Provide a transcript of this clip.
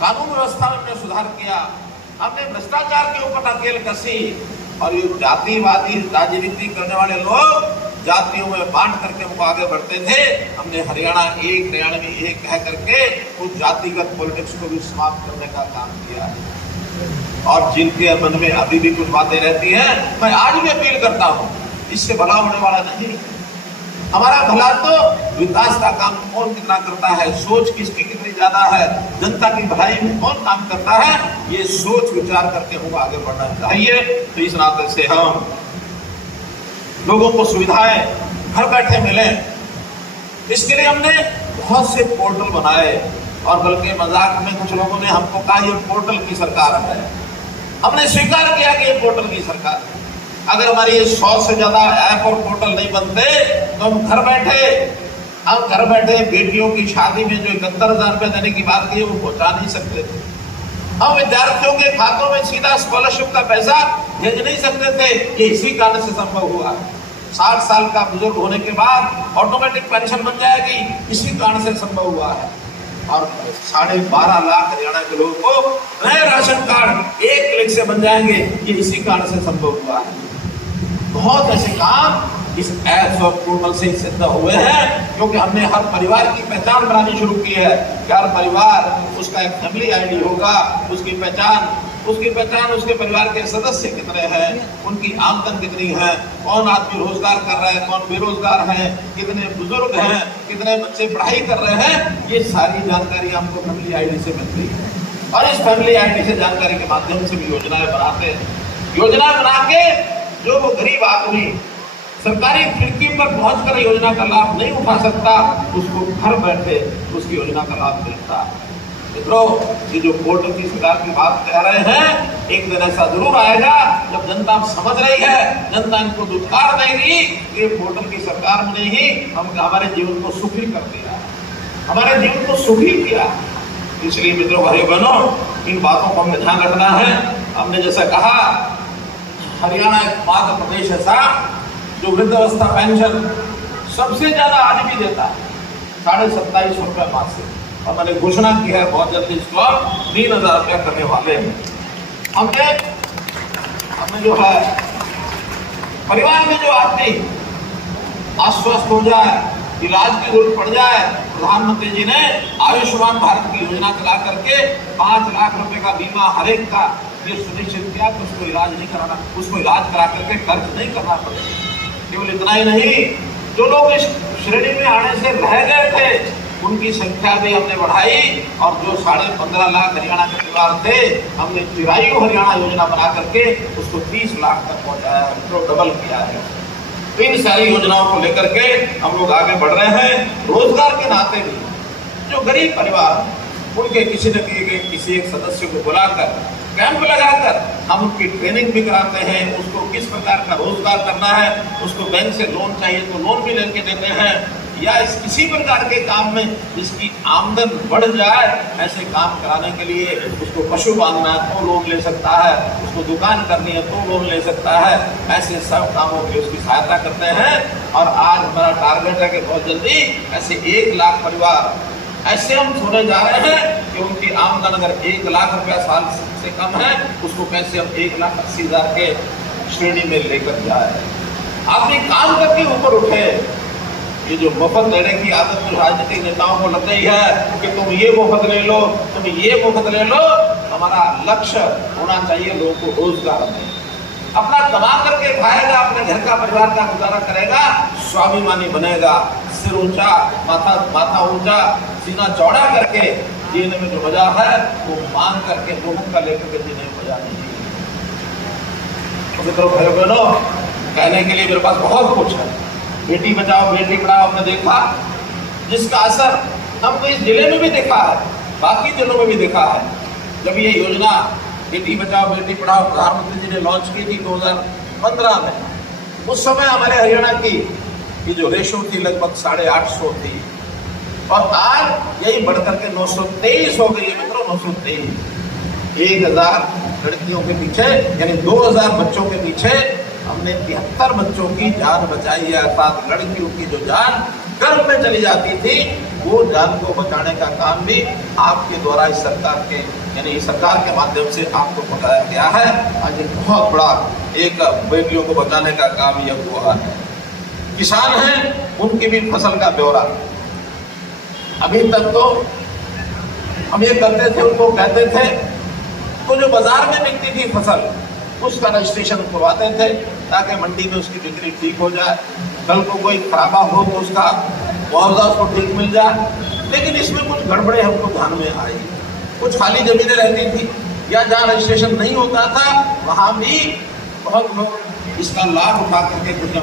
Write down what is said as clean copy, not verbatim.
कानून व्यवस्था में हमने सुधार किया, हमने भ्रष्टाचार के ऊपर नकेल कसी, और ये जातिवादी राजनीति करने वाले लोग जातियों में बांट करके वो आगे बढ़ते थे। हमने हरियाणा में एक कह करके उस जातिगत पॉलिटिक्स को भी समाप्त करने का काम किया है। और जिनके मन में अभी भी कुछ बातें रहती हैं, मैं आज भी अपील करता हूँ, इससे भला होने वाला नहीं। हमारा भला तो विकास का काम कौन कितना करता है, सोच किसकी कितनी ज्यादा है, जनता की भलाई में कौन काम करता है, ये सोच विचार करके हमको आगे बढ़ना चाहिए। तो इस नाते से हम लोगों को सुविधाएं घर बैठे मिले, इसके लिए हमने बहुत से पोर्टल बनाए, और बल्कि मजाक में कुछ लोगों ने हमको कहा ये पोर्टल की सरकार है। हमने स्वीकार किया कि ये पोर्टल की सरकार है। अगर हमारे ये 100 से ज्यादा ऐप और पोर्टल नहीं बनते तो हम घर बैठे बेटियों की शादी में जो 71,000 रुपए देने की बात की वो पहुंचा नहीं सकते थे। हम विद्यार्थियों के खातों में सीधा स्कॉलरशिप का पैसा भेज नहीं सकते थे। ये इसी कारण से संभव हुआ। 60 साल का बुजुर्ग होने के बाद ऑटोमेटिक पेंशन बन जाएगी, इसी कारण से संभव हुआ है। और 12.5 लाख हरियाणा के लोगों को नए राशन कार्ड 1 क्लिक से बन जाएंगे, ये इसी कारण से संभव हुआ है। बहुत ऐसे काम इस ऐप्स और पोर्टल से सिद्ध हुए हैं, क्योंकि हमने हर परिवार की पहचान बनानी शुरू की है। हर परिवार उसका एक फैमिली आईडी होगा, उसकी पहचान उसके परिवार के सदस्य कितने हैं, उनकी आमदन कितनी है, कौन आदमी रोजगार कर रहा है, कौन बेरोजगार है, कितने बुजुर्ग हैं, कितने बच्चे पढ़ाई कर रहे हैं, ये सारी जानकारी हमको फैमिली आईडी से मिलती है। और इस फैमिली आईडी से जानकारी के माध्यम से भी योजनाएं बनाते हैं। योजना बना के जो वो गरीब आदमी सरकारी खिड़की पर पहुंचकर योजना का लाभ नहीं उठा सकता, उसको घर बैठे उसकी योजना का लाभ मिलता है। मित्रों, ये जो पोर्टल की सरकार की बात कह रहे हैं, एक दिन ऐसा जरूर आएगा जब जनता समझ रही है, जनता इनको दुत्कार देगी, ये पोर्टल की सरकार ने ही हमारे जीवन को सुखी कर दिया, हमारे जीवन को सुखी किया। इसलिए मित्रों, भाइयों बहनों, इन बातों को हमें ध्यान रखना है। हमने जैसा कहा, हरियाणा एकमात्र प्रदेश ऐसा जो वृद्धावस्था पेंशन सबसे ज्यादा आज भी देता है, 27.5 रुपए मासिक। और मैंने घोषणा की है बहुत जल्दी इसको 3,000 रुपया करने वाले हैं। हमने जो है परिवार में जो आदमी अस्वस्थ हो जाए, इलाज की जरूरत पड़ जाए, प्रधानमंत्री जी ने आयुष्मान भारत की योजना चला करके 5 लाख रुपए का बीमा हर एक का ये सुनिश्चित किया कि उसको इलाज नहीं कराना, उसको इलाज करा करके खर्च नहीं करना पड़ेगा। केवल इतना ही नहीं, जो लोग इस श्रेणी में आने से रह गए थे उनकी संख्या भी हमने बढ़ाई, और जो 15.5 लाख हरियाणा के परिवार थे, हमने चिरायु हरियाणा योजना बना करके उसको 30 लाख तक पहुंचाया, तो डबल किया है। इन सारी योजनाओं को लेकर के हम लोग आगे बढ़ रहे हैं। रोजगार के नाते भी जो गरीब परिवार, उनके किसी न किसी एक सदस्य को बुलाकर कैंप लगाकर हम उनकी ट्रेनिंग भी कराते हैं, उसको किस प्रकार का रोजगार करना है, उसको बैंक से लोन चाहिए तो लोन भी लेके देते हैं, या इस किसी प्रकार के काम में जिसकी आमदन बढ़ जाए, ऐसे काम कराने के लिए उसको पशु बांधना है तो लोन ले सकता है, उसको दुकान करनी है तो लोन ले सकता है। ऐसे सब कामों की उसकी सहायता करते हैं। और आज हमारा टारगेट है कि बहुत जल्दी ऐसे 1 लाख परिवार ऐसे हम छोड़े जा रहे हैं कि उनकी आमदन अगर 1 लाख रुपया साल से कम है, उसको कैसे हम 1,80,000 के श्रेणी में लेकर जाए। आदमी काम करके ऊपर उठे। ये जो मुफ्त लेने की आदत जो राजनीतिक नेताओं को लग गई है कि तुम ये मुफ्त ले लो, तुम ये मुफ्त ले लो, हमारा लक्ष्य होना चाहिए लोगों को रोजगार दें। अपना कमा करके खाएगा, अपने घर का परिवार का गुजारा करेगा, स्वाभिमानी बनेगा, सिर ऊंचा, माथा ऊंचा, सीना चौड़ा करके जीने में जो मजा है वो मांग करके मुफ्त का लेकर के जीने में मजा नहीं है। तो मित्रों, भाइयों बहनों, कहने के लिए मेरे पास बहुत कुछ है। बेटी बचाओ बेटी पढ़ाओ हमने देखा, जिसका असर हमको इस जिले में भी देखा है, बाकी जिलों में भी देखा है। जब ये योजना बेटी बचाओ बेटी पढ़ाओ प्रधानमंत्री जी ने लॉन्च की थी 2015 में, उस समय हमारे हरियाणा की ये जो रेशो थी लगभग 850 थी, और आज यही बढ़कर के 923 हो गई है। मित्रों, 923, 1000 लड़कियों के पीछे यानी 2000 बच्चों के पीछे हमने 73 बच्चों की जान बचाई है। अर्थात लड़कियों की जो जान गर्भ में चली जाती थी वो जान को बचाने का काम भी आपके द्वारा इस सरकार के यानी इस सरकार के माध्यम से आपको बताया गया है। आज एक बहुत बड़ा एक बेटियों को बचाने का काम यह हुआ है। किसान हैं, उनकी भी फसल का ब्यौरा। अभी तक तो हम ये करते थे, उनको कहते थे, तो जो बाजार में बिकती थी फसल उसका रजिस्ट्रेशन करवाते थे ताकि मंडी में उसकी बिक्री ठीक हो जाए, कल को कोई खराबा हो तो उसका मुआवजा उसको ठीक मिल जाए। लेकिन इसमें कुछ गड़बड़े हमको ध्यान में आई। कुछ खाली जमीनें रहती थी या जहाँ रजिस्ट्रेशन नहीं होता था वहाँ भी बहुत लोग इसका लाभ उठा करके कुछ